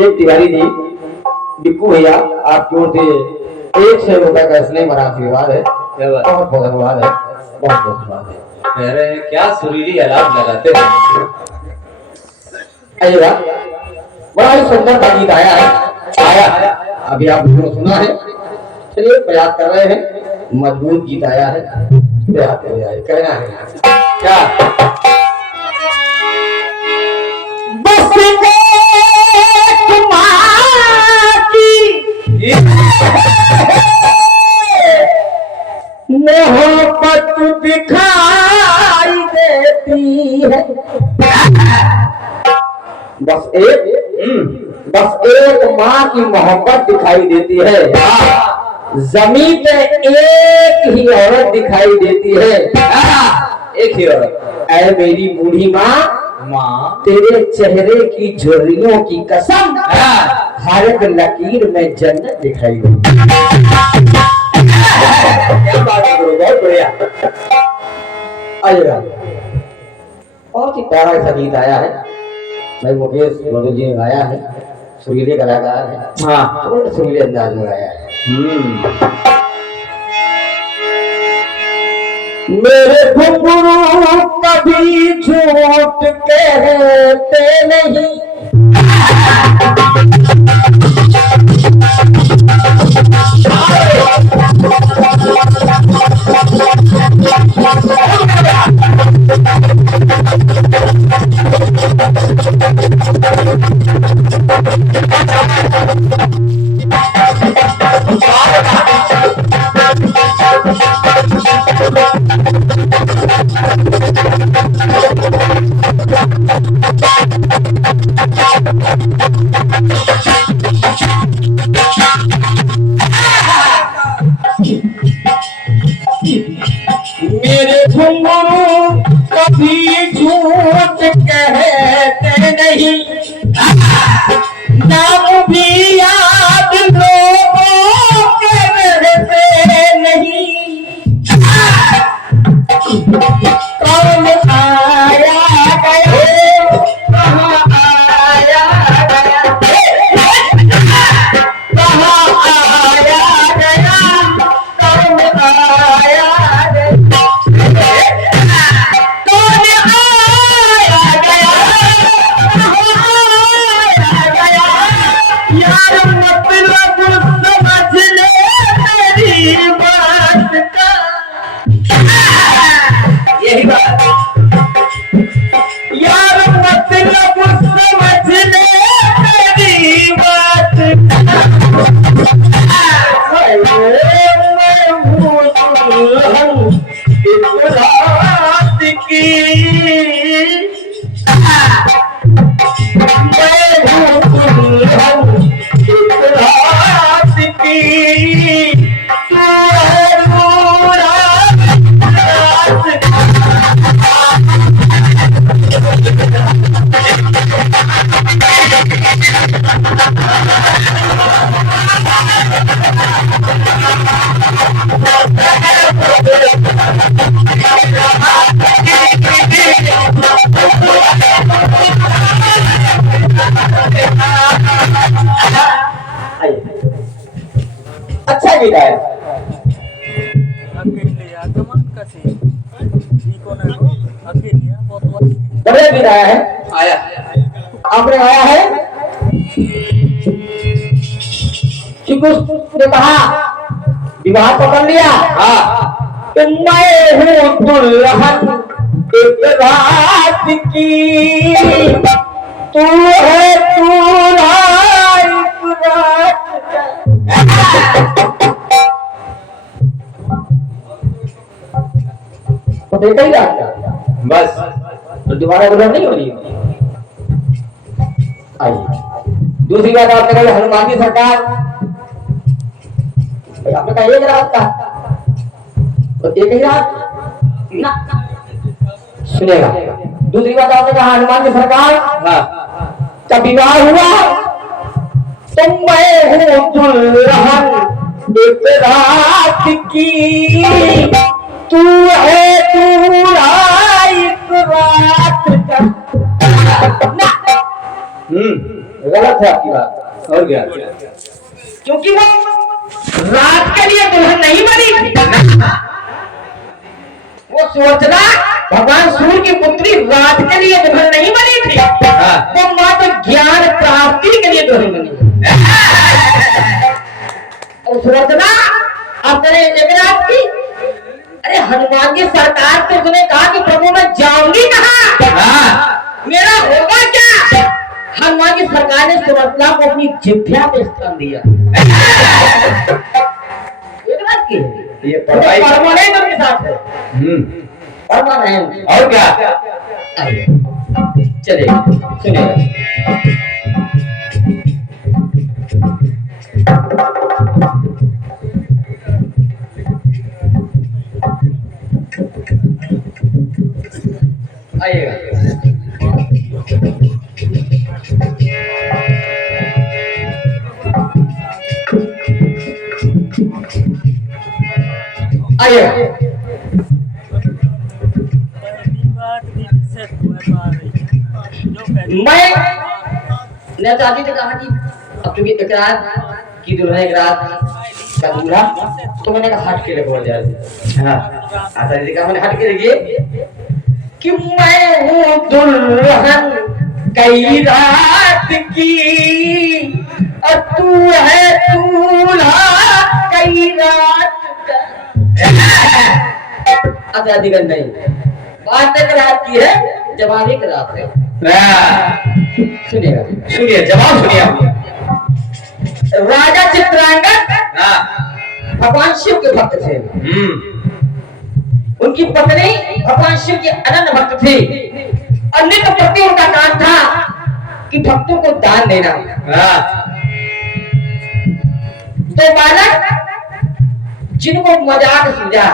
ये तिवारी जी, बिक्कू भैया, आपकी ओर से 100 रुपए का स्नेह भरा आशीर्वाद है। बहुत बहुत धन्यवाद है, बहुत बहुत धन्यवाद है। कह रहे हैं क्या सुरीली आलाप लगाते हैं। आइएगा, बड़ा ही सुंदर का गीत आया है, अभी आप लोगों ने सुना है। चलिए प्रयास कर रहे हैं, मजबूत गीत आया है, प्रयास कर रहे हैं, कहना है क्या बस एक माँ की मोहब्बत दिखाई देती है। बस एक माँ की मोहब्बत दिखाई देती है। जमीन पे एक ही औरत दिखाई देती है, एक ही औरत। ऐ मेरी बूढ़ी माँ, माँ तेरे चेहरे की झुर्रियों की कसम, हर एक लकीर में जन्नत दिखाई देती है। क्या बात है गुरु, बहुत बढ़िया। आइएगा, बहुत ही प्यारा सा गीत आया है, भाई मुकेश मधु जी ने गाया है, सुरीले कलाकार है। हाँ, थोड़े सुरीले अंदाज में गाया है। मेरे घुंघरू कभी झूठ कहते नहीं, मेरे घुंघरू कभी झूठ कहते नहीं, नाम भी याद लोगों के रहते नहीं। कौन आया गया, कहाँ आया गया, कहाँ आया गया, कौन आया गया, कौन आया गया, कहाँ आया गया। यार मतलब समझ ले मेरी बात का, यही बात। यार मतलब समझ ले मेरी बात का, मैं हूँ दुल्हन इस रात की, मैं हूँ दुल्हन इस रात की, तू है पूरा रात का। अच्छा गीत है, बढ़िया गीत आया है। आया आपने आया है कि उसने कहा विवाह तो कर लिया, हाँ, कि मैं हूँ दुल्हन एक रात की, तू है दूल्हा इस रात का। तो देखा ही रात बस तो दोबारा गुलाम नहीं हो रही। आइए, दूसरी बात आपने कहा हनुमान जी सरकार, आपने कहा एक रात का, तो एक ही रात ना सुनेगा। दूसरी बात आपने कहा हनुमान जी सरकार, हाँ, जब विवाह हुआ तो मैं हूँ दुल्हन एक रात की, तू है दूल्हा इस रात का। गलत है आपकी बात। और क्या? क्योंकि वो रात के लिए दुल्हन नहीं बनी थी। वो सुलोचना भगवान सूर्य की पुत्री रात के लिए दुल्हन नहीं बनी थी। वो मात्र ज्ञान प्राप्ति के लिए दुल्हन बनी। और सुलोचना अपने जगन्नाथ की, अरे हनुमान की सरकार तो उसने कहा कि प्रभु मैं जाऊंगी कहाँ, मेरा होगा क्या। हनुमान की सरकार ने सुलोचना को अपनी जिभ्या पे स्थान दिया। ये पढ़ाई परमानेंट उनके साथ है। परमानेंट। और क्या? आइए, चलिए सुनिएगा। आइएगा। आइएगा। मैं नेताजी ने कहा कि अब चूंकि एक रात की दुल्हन एक रात का दूल्हा, तो मैंने कहा हट के लेकर जाए। हाँ, आचार्य जी कहा मैंने हट के देखिए कि मैं हूँ दुल्हन कई रात की और तू है दूल्हा कई रात का। आचार्य जी नहीं, बात एक रात की है, जवाब एक रात है। सुनिएगा, सुनिए, जवाब सुनिए। राजा चित्रांगद भगवान शिव के भक्त थे। उनकी पत्नी भगवान शिव की अनन्य भक्त थी और नित्य प्रति उनका काम था कि भक्तों को दान देना। तो बालक जिनको मजाक सूझा,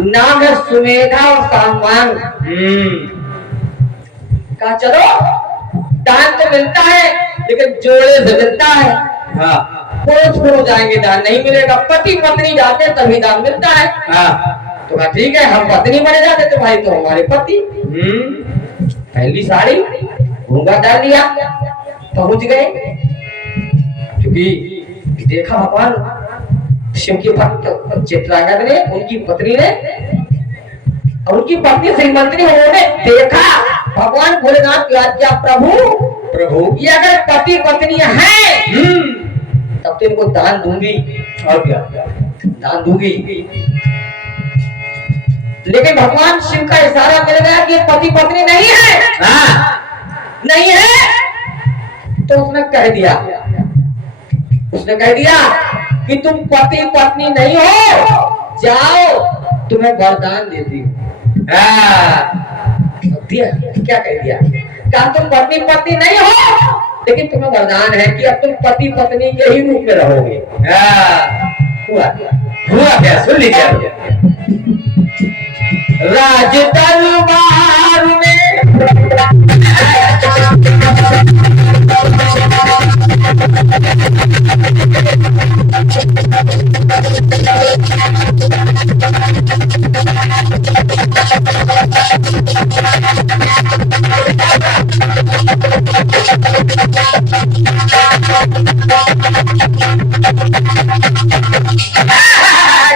नाम है सुमेधा और सामान, कहा चलो दान तो मिलता है लेकिन जोड़े से मिलता है। खोज जाएंगे दान नहीं मिलेगा, पति पत्नी जाते तभी दान मिलता है। तो कहा ठीक है, हम पत्नी बने जाते तो भाई तो हमारे पति। पहली साड़ी घूंघा डाल दिया, पहुंच गए। क्योंकि देखा भगवान शिव के भक्त चित्रांगद ने, उनकी पत्नी ने और उनकी पत्नी श्रीमंतरी, उन्होंने देखा भगवान भोलेनाथ की आज्ञा, प्रभु ये अगर पति पत्नी है तब तो इनको दान दूंगी। और क्या दान दूंगी, लेकिन भगवान शिव का इशारा मिल गया कि पति पत्नी नहीं है। नहीं है तो उसने कह दिया कि तुम पति पत्नी नहीं हो, जाओ तुम्हें वरदान देती हूँ। क्या कह दिया, क्या तुम पत्नी पत्नी नहीं हो लेकिन तुम्हें वरदान है कि अब तुम पति पत्नी के ही रूप में रहोगे। हुआ क्या? सुन लीजिए। राज दरबार में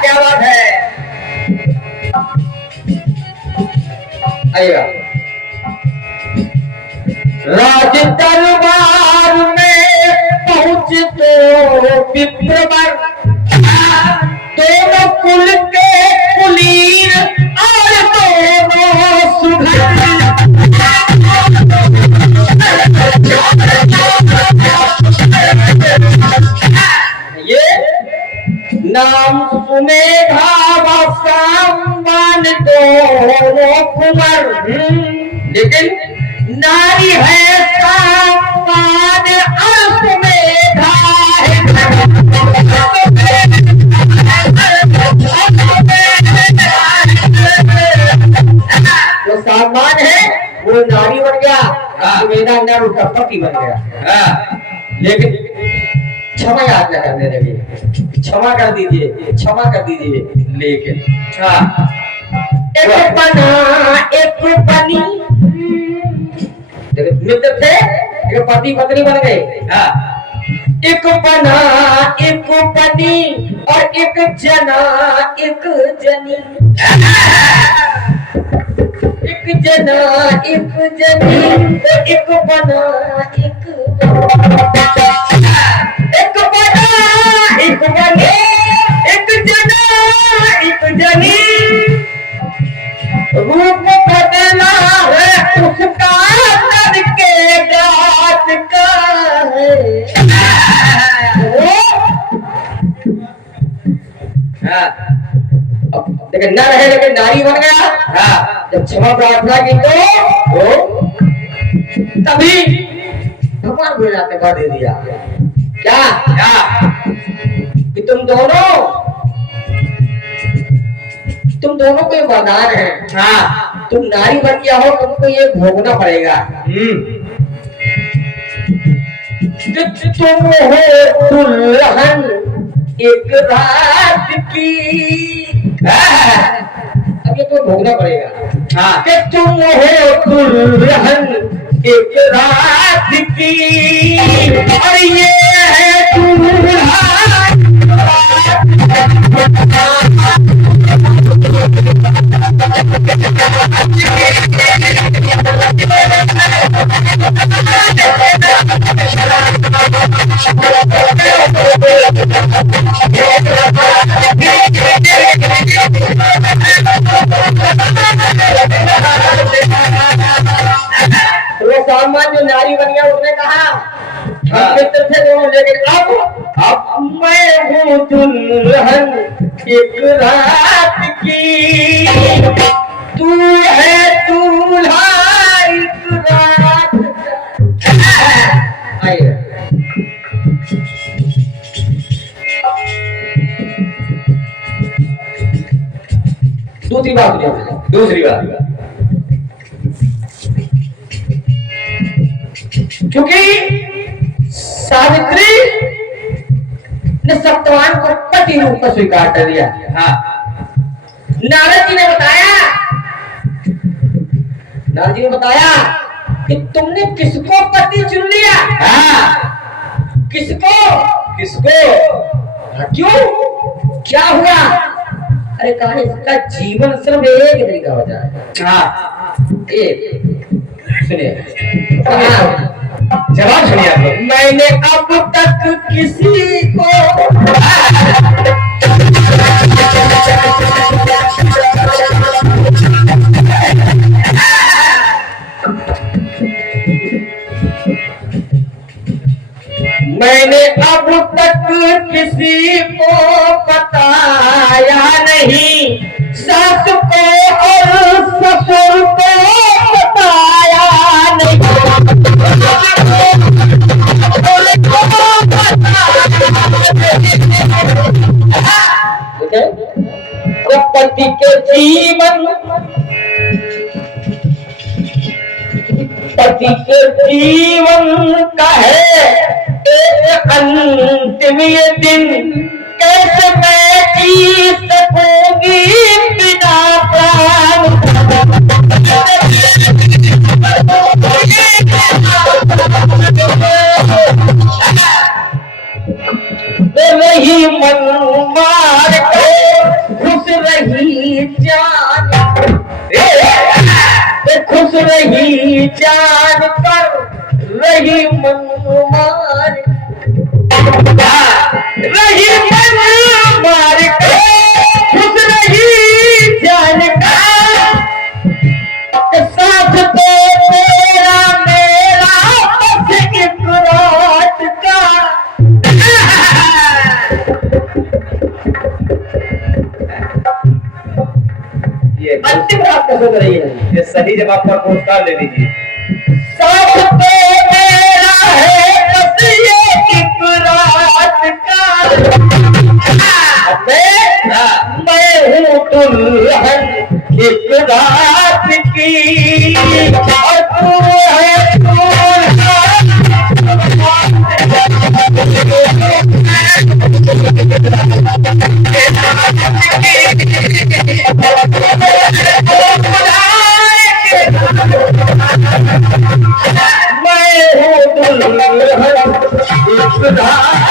क्या बात है। आइएगा। राज दरबार में पहुंच तो विप्रवर, दोनों कुल के कुलीन और दोनों सुघर। ये नाम सुमेधा व सामान दोनों कुंवर, लेकिन नारी है सामान और सुमेधा है। जो सामान है वो नारी बन गया, सुमेधा नर उसका पति बन गया। लेकिन क्षमा याद न करने लगे, क्षमा कर दीजिए। लेकिन एक बना एक बनी, मित्र थे एक पति पत्नी बन गए। हाँ एक बना एक बनी और एक जना एक जनी। एक जना एक जनी और एक बना एक बनी। एक बना एक बनी एक जना एक जनी। रूप बदला है उसका करके जात का है। हाँ लेकिन न रहे लेकिन नारी बन गया। हाँ जब क्षमा प्रार्थना की तो तभी भगवान भोलेनाथ ने कह दे दिया क्या क्या कि तुम दोनों को वरदान है। हाँ तुम नारी बन गया हो तुमको ये भोगना पड़ेगा। कि तुम हो दुल्हन एक रात की। अब ये तो भोगना पड़ेगा। हाँ कि तुम हो दुल्हन एक रात की और ये है दूल्हा। वो सामान्य नारी बन गया। उसने कहा हाँ। मित्र थे दोनों लेकिन अब मैं हूँ दुल्हन एक रात की। तू है दूल्हा एक रात का। आइए दूसरी बात दूसरी बात क्योंकि सावित्री ने सत्यवान को पति रूप में स्वीकार कर लिया। हाँ नारद जी ने बताया कि तुमने किसको पति चुन लिया। हाँ किसको किसको क्यों क्या हुआ। अरे कहा इसका जीवन सिर्फ एक दिन का हो जाए। हाँ एक सुनिए जवाब सुनिए आप लोग। मैंने अब तक किसी को मैंने अब तक किसी को बताया नहीं। सास को और ससुर को बताया पति के जीवन का है एक अंतिम ये दिन। कैसे मैं जी सकूंगी बिना प्राण। रही मन मार के खुश रही जान। खुश रही जान कर रही मन मार। रही मन मार के खुश रही जान कर। साथ तो तेरा मेरा बस एक रात का। ये अंतिम रात का सोच रही है। ये सही जवाब पर पुरस्कार ले लीजिए। सब तो मेरा है बस ये एक रात का। मैं हूँ दुल्हन एक रात की और तू है दूल्हा। मैं दुल्हन इब्राहिम